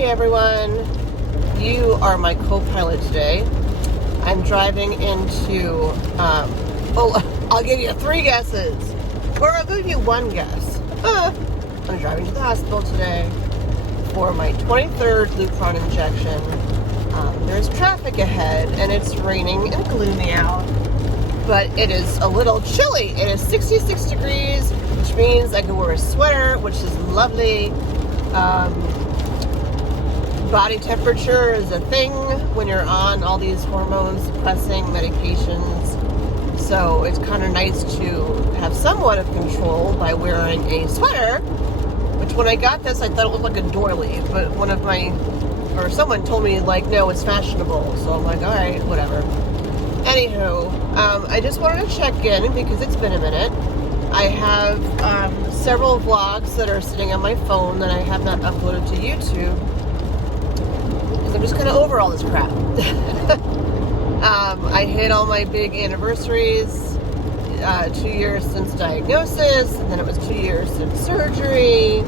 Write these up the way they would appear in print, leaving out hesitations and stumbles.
Hi everyone, you are my co-pilot today. I'm driving into, I'll give you 3 guesses, or I'll give you 1 guess. I'm driving to the hospital today for my 23rd Lupron injection. There's traffic ahead and it's raining and gloomy out, but it is a little chilly. It is 66 degrees, which means I can wear a sweater, which is lovely. Body temperature is a thing when you're on all these hormone suppressing medications, so it's kind of nice to have somewhat of control by wearing a sweater, which when I got this I thought it looked like a doily, but someone told me like, no, it's fashionable, so I'm like, alright, whatever. Anywho, I just wanted to check in because it's been a minute. I have several vlogs that are sitting on my phone that I have not uploaded to YouTube because I'm just kind of over all this crap. I hit all my big anniversaries, 2 years since diagnosis, and then it was 2 years since surgery,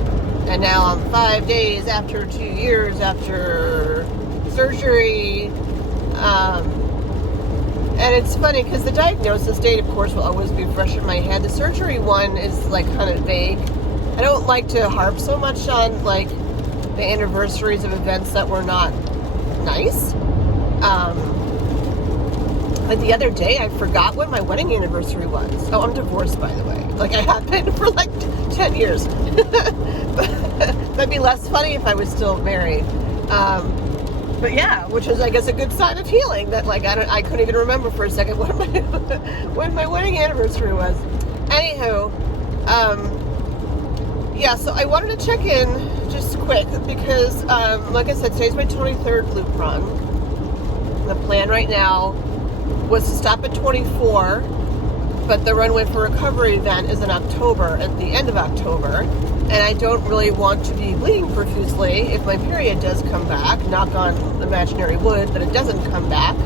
and now I'm 5 days after 2 years after surgery. And it's funny because the diagnosis date, of course, will always be fresh in my head. The surgery one is like kind of vague. I don't like to harp so much on like the anniversaries of events that were not nice. Like the other day, I forgot when my wedding anniversary was. Oh, I'm divorced, by the way. Like I have been for like 10 years. That'd be less funny if I was still married. But yeah, which is, I guess, a good sign of healing. That like I couldn't even remember for a second when my wedding anniversary was. Anywho, yeah. So I wanted to check in just quick because, like I said, today's my 23rd Lupron. The plan right now was to stop at 24, but the runway for recovery event is in October, at the end of October. And I don't really want to be bleeding profusely if my period does come back. Knock on imaginary wood that it doesn't come back.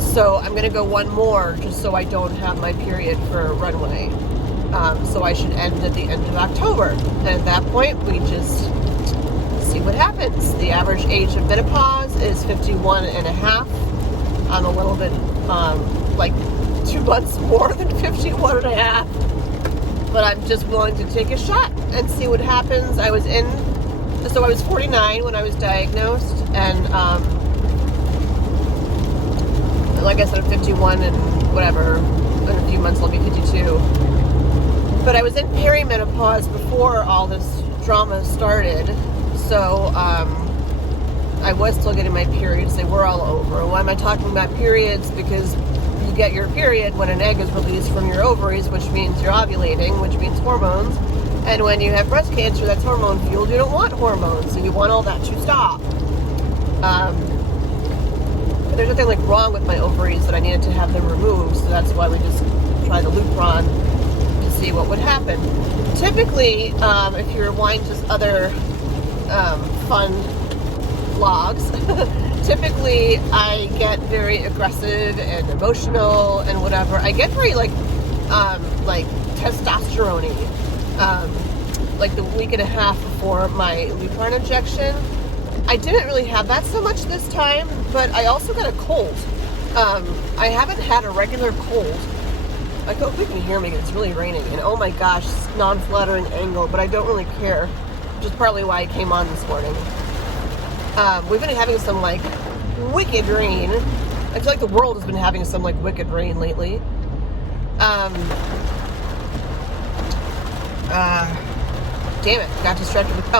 So I'm going to go one more just so I don't have my period for runway. So I should end at the end of October. And at that point, we just see what happens. The average age of menopause is 51 and a half. I'm a little bit, like 2 months more than 51 and a half. But I'm just willing to take a shot and see what happens. I was 49 when I was diagnosed, and like I said, I'm 51 and whatever, in a few months I'll be 52. But I was in perimenopause before all this drama started, so I was still getting my periods. They were all over. Why am I talking about periods? Because you get your period when an egg is released from your ovaries, which means you're ovulating, which means hormones. And when you have breast cancer, that's hormone fueled. You don't want hormones, so you want all that to stop. But there's nothing like wrong with my ovaries that I needed to have them removed, so that's why we just tried the Lupron to see what would happen. Typically, if you're wanting just other fun vlogs, typically I get very aggressive and emotional and whatever. I get very like testosterone-y. Like the week and a half before my Lupron injection, I didn't really have that so much this time, but I also got a cold. I haven't had a regular cold. I hope you can hear me because it's really raining, and oh my gosh, non-flattering angle, but I don't really care, which is partly why I came on this morning. We've been having some like wicked rain. I feel like the world has been having some like wicked rain lately. Damn it, got distracted with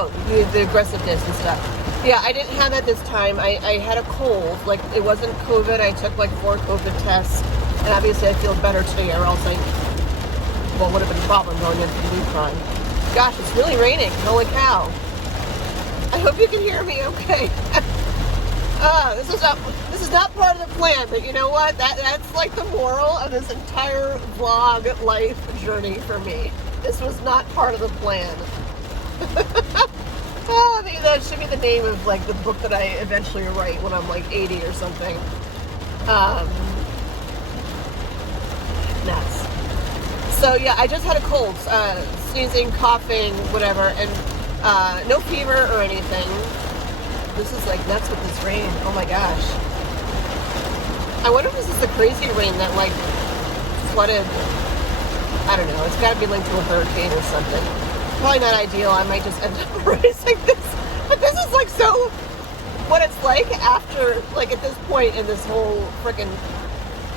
the aggressiveness and stuff. Yeah, I didn't have that this time. I had a cold. Like, it wasn't COVID. I took like 4 COVID tests, and obviously I feel better today, or else would have been a problem going into the Lupron. Gosh, it's really raining. Holy cow. I hope you can hear me okay. This is not part of the plan, but you know what? That's like the moral of this entire vlog life journey for me. This was not part of the plan. Oh, maybe that should be the name of like the book that I eventually write when I'm like 80 or something. Nuts. So yeah, I just had a cold, sneezing, coughing, whatever, and No fever or anything. This is like nuts with this rain. Oh my gosh. I wonder if this is the crazy rain that like flooded. I don't know. It's got to be linked to a hurricane or something. Probably not ideal. I might just end up erasing this. But this is like so what it's like after, like at this point in this whole freaking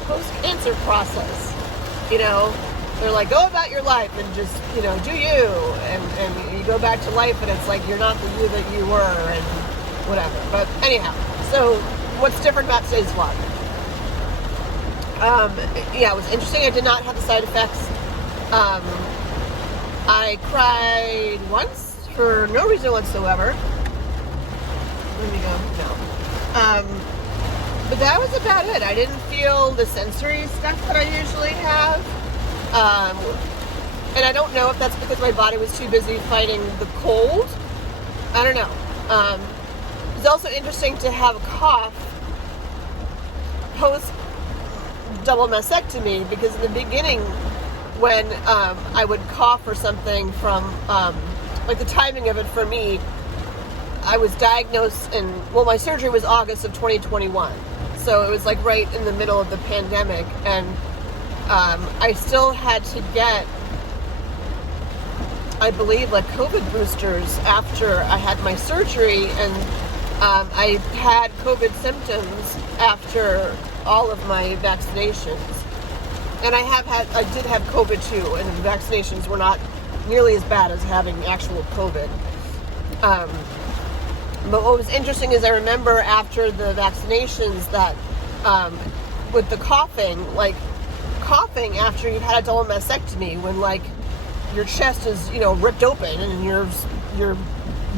post-cancer process. You know, they're like, go about your life and just, you know, do you. And you go back to life and it's like you're not the you that you were and whatever. But anyhow, so what's different about today's vlog? Yeah, it was interesting. I did not have the side effects. I cried once for no reason whatsoever. Let me go. No. But that was about it. I didn't feel the sensory stuff that I usually have. And I don't know if that's because my body was too busy fighting the cold. I don't know. It's also interesting to have a cough post double mastectomy, because in the beginning when I would cough or something from like the timing of it for me, I was diagnosed in, well, my surgery was August of 2021, so it was like right in the middle of the pandemic, and I still had to get, I believe, like COVID boosters after I had my surgery, and I had COVID symptoms after all of my vaccinations. And I did have COVID too, and the vaccinations were not nearly as bad as having actual COVID. But what was interesting is I remember after the vaccinations that with the coughing, like coughing after you've had a double mastectomy, when like your chest is, you know, ripped open and your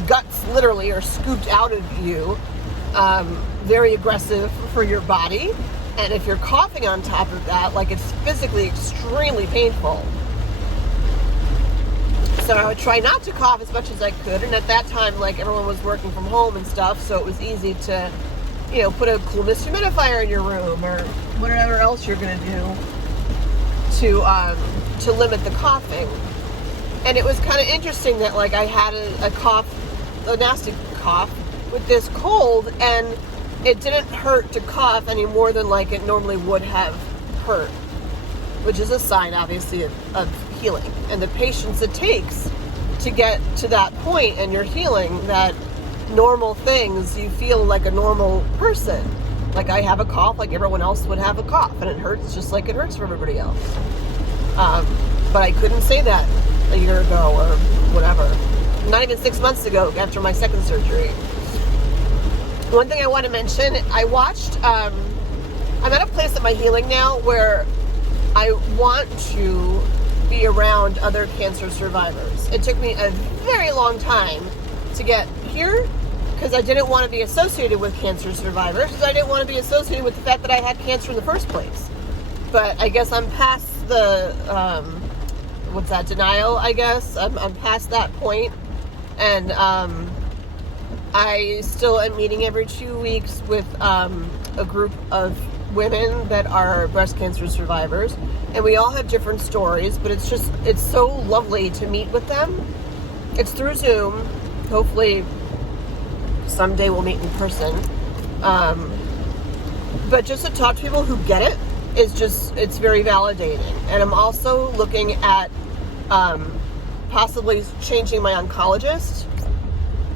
guts literally are scooped out of you, very aggressive for your body. And if you're coughing on top of that, like it's physically extremely painful. So I would try not to cough as much as I could. And at that time, like everyone was working from home and stuff, so it was easy to, you know, put a coolness humidifier in your room or whatever else you're going to do to limit the coughing. And it was kind of interesting that like I had a cough, a nasty cough with this cold, and it didn't hurt to cough any more than like it normally would have hurt, which is a sign, obviously, of healing and the patience it takes to get to that point and you're healing, that normal things, you feel like a normal person. Like I have a cough like everyone else would have a cough, and it hurts just like it hurts for everybody else. But I couldn't say that a year ago or whatever. Not even 6 months ago after my second surgery. One thing I want to mention, I watched, I'm at a place in my healing now where I want to be around other cancer survivors. It took me a very long time to get here because I didn't want to be associated with cancer survivors, because I didn't want to be associated with the fact that I had cancer in the first place. But I guess I'm past the, denial, I guess. I'm past that point. And, I still am meeting every 2 weeks with a group of women that are breast cancer survivors, and we all have different stories, but it's so lovely to meet with them. It's through Zoom. Hopefully someday we'll meet in person. But just to talk to people who get it it's very validating. And I'm also looking at possibly changing my oncologist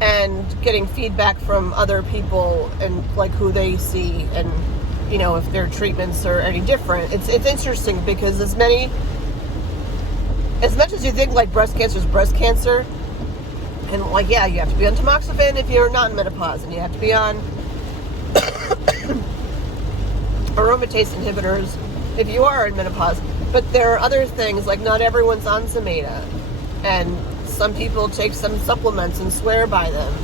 and getting feedback from other people and like who they see, and you know, if their treatments are any different. It's interesting because as much as you think like breast cancer is breast cancer, and like, yeah, you have to be on tamoxifen if you're not in menopause, and you have to be on aromatase inhibitors if you are in menopause, but there are other things, like not everyone's on Zometa, and some people take some supplements and swear by them,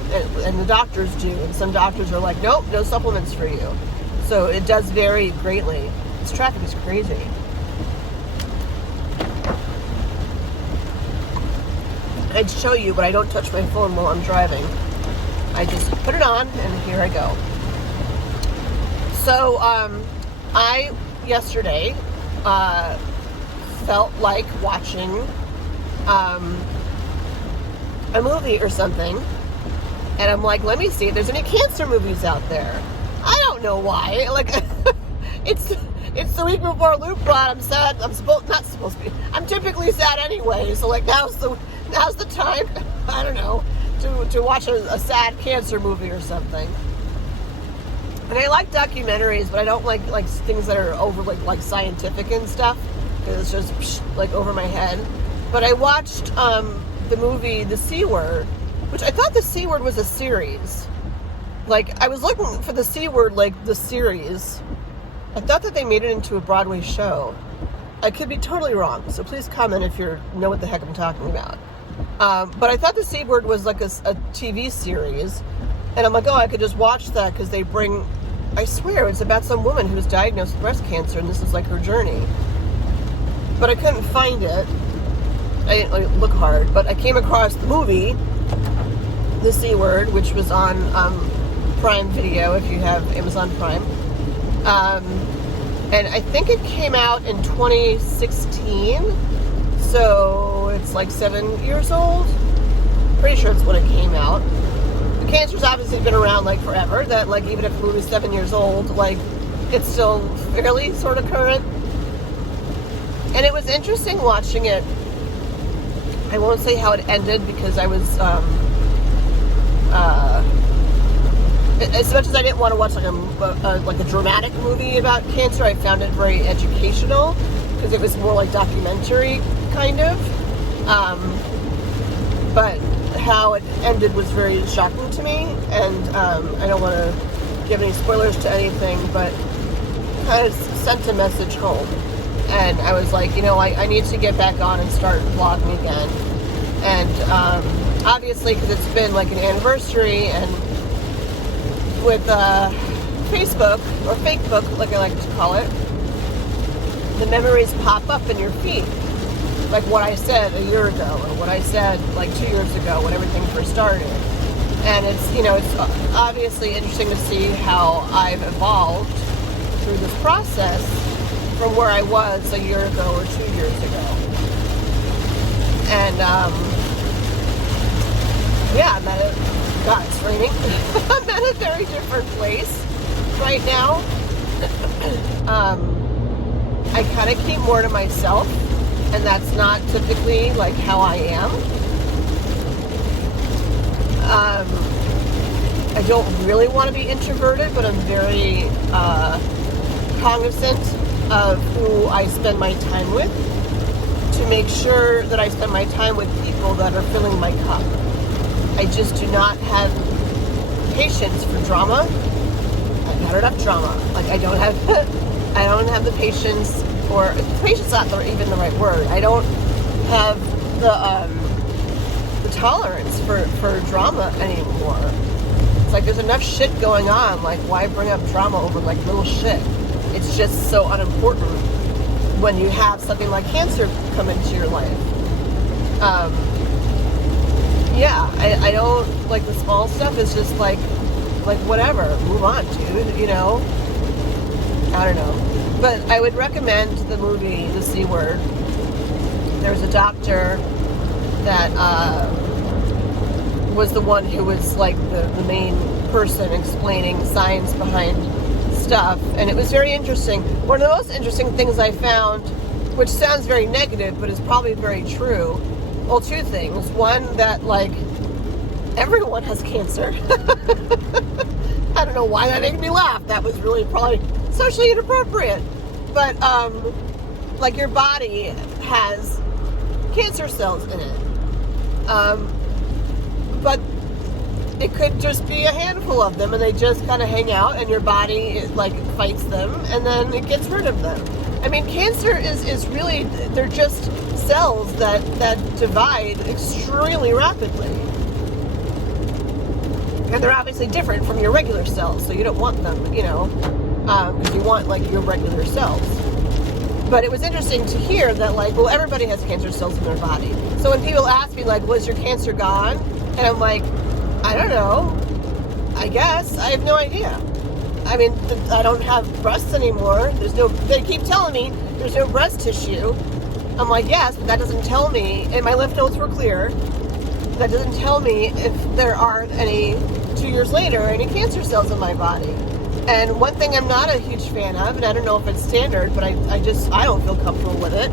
and the doctors do, and some doctors are like, nope, no supplements for you. So it does vary greatly. This traffic is crazy. I'd show you, but I don't touch my phone while I'm driving. I just put it on, and here I go. So, I, yesterday, felt like watching a movie or something, and I'm like, let me see if there's any cancer movies out there. I don't know why. Like, it's the week before Lupron. I'm sad. Not supposed to be. I'm typically sad anyway. So like now's the time. I don't know, to watch a sad cancer movie or something. And I like documentaries, but I don't like things that are over like scientific and stuff, because it's just like over my head. But I watched the movie The C Word, which I thought The C Word was a series. Like, I was looking for The C Word, like the series. I thought that they made it into a Broadway show. I could be totally wrong, so please comment if you know what the heck I'm talking about. But I thought The C Word was like a TV series. And I'm like, oh, I could just watch that because they bring, I swear, it's about some woman who was diagnosed with breast cancer, and this is like her journey. But I couldn't find it. I didn't look hard, but I came across the movie, The C Word, which was on Prime Video, if you have Amazon Prime. And I think it came out in 2016, so it's like 7 years old. Pretty sure it's when it came out. Cancer's obviously been around like forever, that like even if the movie's 7 years old, like it's still fairly sort of current. And it was interesting watching it. I won't say how it ended because I was as much as I didn't want to watch like a dramatic movie about cancer, I found it very educational because it was more like documentary kind of. But how it ended was very shocking to me, and I don't want to give any spoilers to anything, but kind of sent a message home. And I was like, I need to get back on and start vlogging again. And obviously, because it's been like an anniversary, and with Facebook, or Fakebook, like I like to call it, the memories pop up in your feed. Like what I said a year ago, or what I said like 2 years ago when everything first started. And it's, it's obviously interesting to see how I've evolved through this process from where I was a year ago or 2 years ago. And, yeah, God, it's raining. I'm at a very different place right now. I kind of keep more to myself. And that's not typically like how I am. I don't really want to be introverted, but I'm very cognizant of who I spend my time with, to make sure that I spend my time with people that are filling my cup. I just do not have patience for drama. I've had enough drama. Like I don't have the patience. Or patience not even the right word. I don't have the tolerance for drama anymore. It's like there's enough shit going on. Like why bring up drama over like little shit? It's just so unimportant when you have something like cancer come into your life. Yeah, I don't like the small stuff. It's just like whatever. Move on, dude. I don't know. But I would recommend the movie, The C Word. There's a doctor that was the one who was like the main person explaining science behind stuff. And it was very interesting. One of the most interesting things I found, which sounds very negative, but is probably very true. Well, two things. One, that like everyone has cancer. I don't know why that made me laugh. That was really probably socially inappropriate. But, like your body has cancer cells in it. But it could just be a handful of them and they just kind of hang out and your body, fights them and then it gets rid of them. I mean, cancer is really, they're just cells that divide extremely rapidly. And they're obviously different from your regular cells, so you don't want them, because you want, your regular cells. But it was interesting to hear that, everybody has cancer cells in their body. So when people ask me, was your cancer gone? And I'm like, I don't know. I guess. I have no idea. I mean, I don't have breasts anymore. They keep telling me there's no breast tissue. I'm like, yes, but that doesn't tell me, and my lymph nodes were clear, that doesn't tell me if there aren't any, 2 years later, any cancer cells in my body. And one thing I'm not a huge fan of, and I don't know if it's standard, but I don't feel comfortable with it,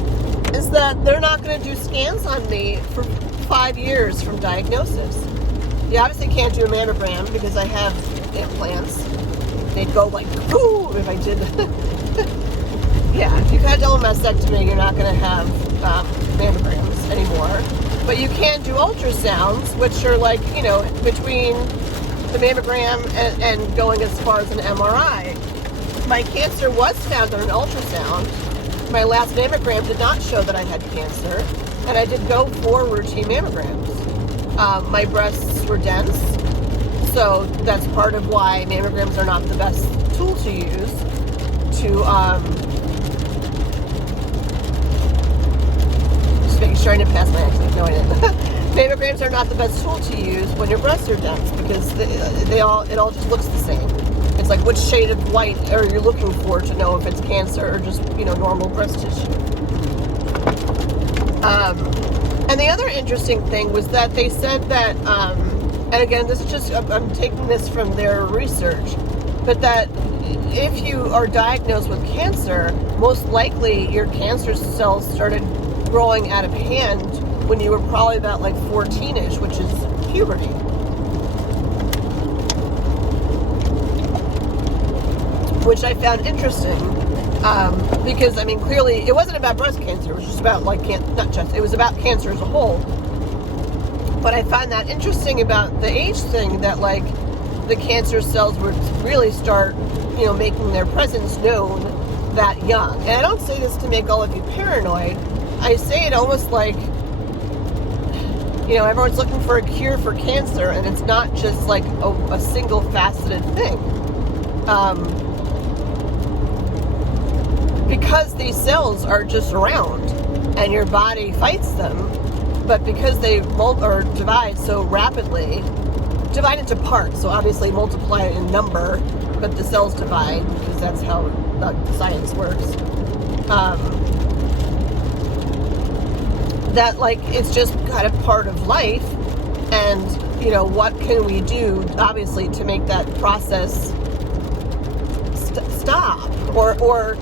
is that they're not going to do scans on me for 5 years from diagnosis. You obviously can't do a mammogram because I have implants. They'd go like, ooh, if I did. Yeah, if you've had double mastectomy, you're not going to have mammograms anymore. But you can do ultrasounds, which are like, you know, between the mammogram and going as far as an MRI. My cancer was found on an ultrasound. My last mammogram did not show that I had cancer, and I did go for routine mammograms. My breasts were dense, so that's part of why mammograms are not the best tool to use to just making sure I didn't pass my exit. No, I didn't. Mammograms are not the best tool to use when your breasts are dense because it all just looks the same. It's like which shade of white are you looking for to know if it's cancer or just, you know, normal breast tissue. And the other interesting thing was that they said that, and again, this is just, I'm taking this from their research, but that if you are diagnosed with cancer, most likely your cancer cells started growing out of hand when you were probably about like 14-ish, which is puberty. Which I found interesting, because I mean, clearly it wasn't about breast cancer, it was just about like, it was about cancer as a whole. But I find that interesting about the age thing, that like the cancer cells would really start, you know, making their presence known that young. And I don't say this to make all of you paranoid. I say it almost like, you know, everyone's looking for a cure for cancer, and it's not just like a single faceted thing. Because these cells are just around and your body fights them, but because they divide so rapidly, divide into parts, so obviously multiply in number, but the cells divide because that's how the science works. That like it's just kind of part of life, and you know, what can we do obviously to make that process stop or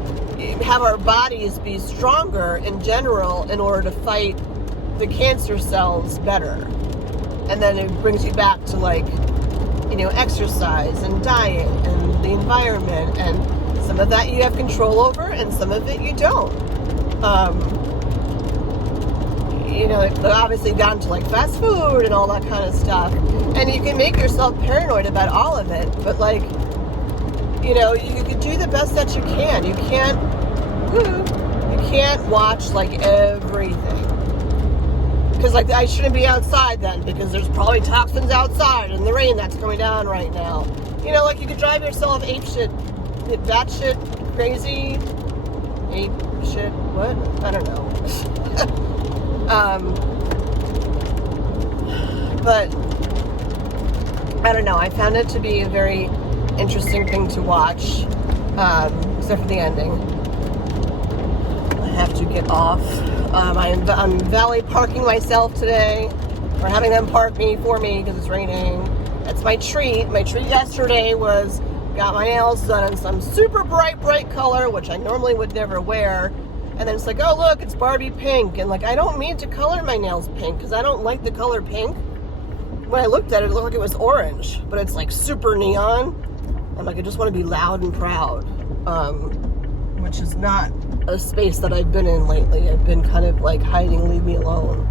have our bodies be stronger in general in order to fight the cancer cells better. And then it brings you back to like, you know, exercise and diet and the environment, and some of that you have control over and some of it you don't. You know, obviously down to like fast food and all that kind of stuff. And you can make yourself paranoid about all of it, but like, you know, you can do the best that you can. You can't watch like everything. Because like I shouldn't be outside then because there's probably toxins outside and the rain that's coming down right now. You know, like you could drive yourself batshit crazy, apeshit, what? I don't know. But I don't know. I found it to be a very interesting thing to watch, except for the ending. I have to get off. I'm valet parking myself today, or having them park me for me because it's raining. That's my treat. My treat yesterday was got my nails done in some super bright color, which I normally would never wear. And then it's like, oh look, it's Barbie pink. And like, I don't mean to color my nails pink because I don't like the color pink. When I looked at it, it looked like it was orange, but it's like super neon. I'm like, I just want to be loud and proud, which is not a space that I've been in lately. I've been kind of like hiding, leave me alone.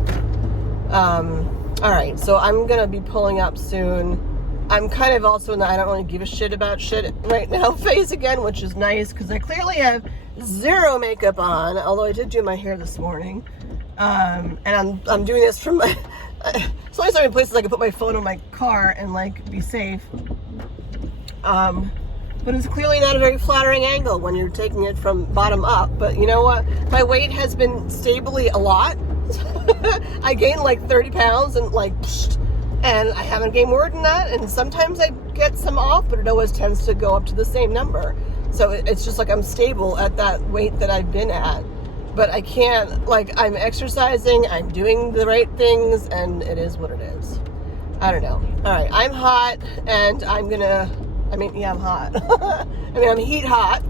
All right, so I'm going to be pulling up soon. I'm kind of also in the I don't really give a shit about shit right now phase again, which is nice because I clearly have zero makeup on, although I did do my hair this morning. And I'm doing this from my, it's only so many places I can put my phone in my car and like be safe. But it's clearly not a very flattering angle when you're taking it from bottom up. But you know what? My weight has been stably a lot. I gained like 30 pounds and like, and I haven't gained more than that. And sometimes I get some off, but it always tends to go up to the same number. So it's just like I'm stable at that weight that I've been at. But I can't, like, I'm exercising, I'm doing the right things, and it is what it is. I don't know. All right, I'm hot, and I'm hot. I'm heat hot,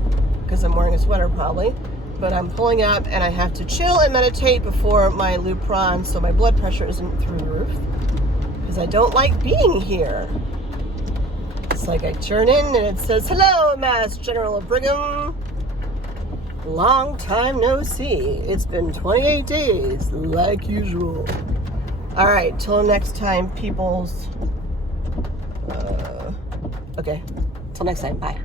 because I'm wearing a sweater probably, but I'm pulling up, and I have to chill and meditate before my Lupron, so my blood pressure isn't through the roof, because I don't like being here. It's like I turn in, and it says, "Hello, Mass General of Brigham. Long time no see. It's been 28 days, like usual." All right, till next time, peoples. Okay, till next time. Bye.